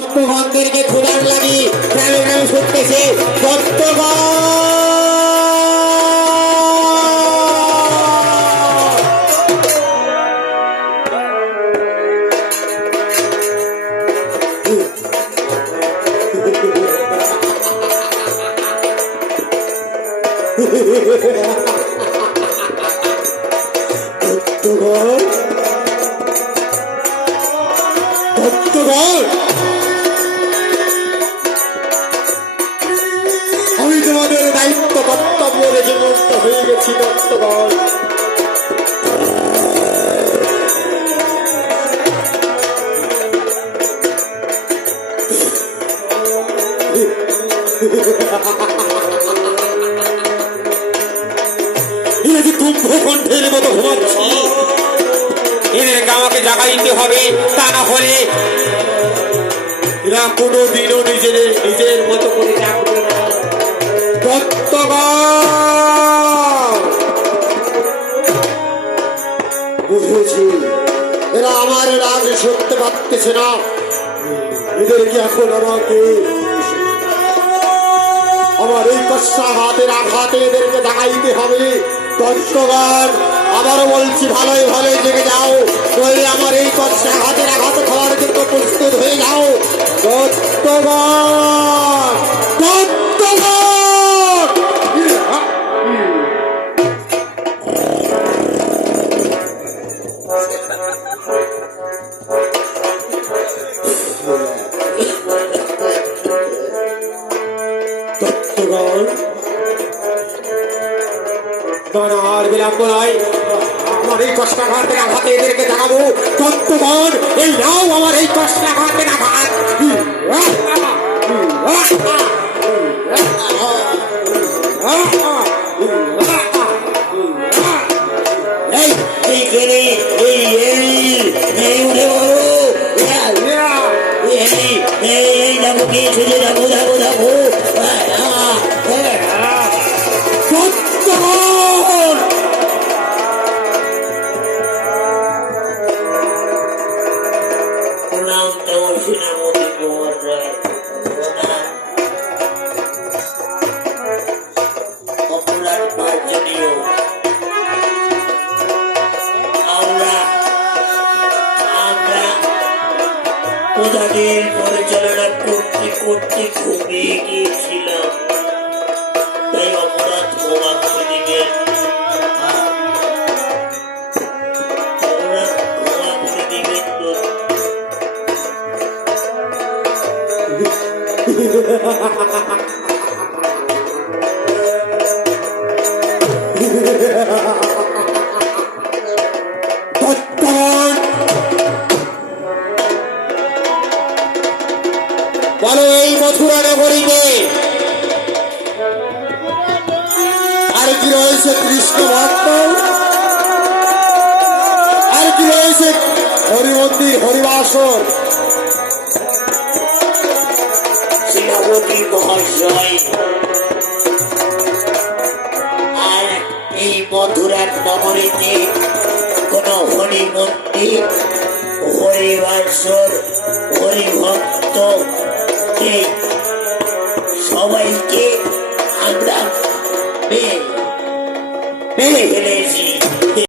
ভক্তগণদেরকে ক্ষুধার লাগি গ্রামে গ্রামে ছুটতেছে ভক্তগণ। আমি তোমাদের দায়িত্ব কর্তব্য রেখে মুক্ত হয়ে গেছি ভক্তগণ। কুম্ভকণ্ঠের মতো ঘুমাচ্ছি, এদেরকে আমাকে জাগাইতে হবে, তা না হলে এরা কোনোদিনও নিজের মতো করে থাকবে না। বুঝেছি এরা আমার রাগ সরতে পারতেছে না, এদেরকে এখন আমাকে আমার এই কষ্টা হাতের আঘাতে এদেরকে জাগাইতে হবে। দর্শকগণ আবারও বলছি, ভালোই ভালোই জেগে যাও, নইলে আমার এই কষ্টা হাতের আঘাত খাওয়ার জন্য প্রস্তুত হয়ে যাও। দর্শকগণ আর বিলম্ব নয়, আমার এই কষ্টাঘাতের আঘাতে এদেরকে জানাবো। ভক্তগণ এই নাও আমার এই কষ্টাঘাতের আঘাত। প্রজাদের পরিচালনা করতে করতে ঘুমিয়ে গিয়েছিলাম, তাই অপরাধ ক্ষমা করে দিবেন। অপরাধ ক্ষমা করে দিবেন তো। বলো এই মথুরা নগরীতে আর কি রয়েছে? কৃষ্ণ ভক্ত, আর কি রয়েছে? হরিমন্দির, হরিবাসর। সেনাপতি মহাশয়, আর এই মথুরার নগরীতে কোন হরিমন্দির, হরিবাসর, হরিভক্ত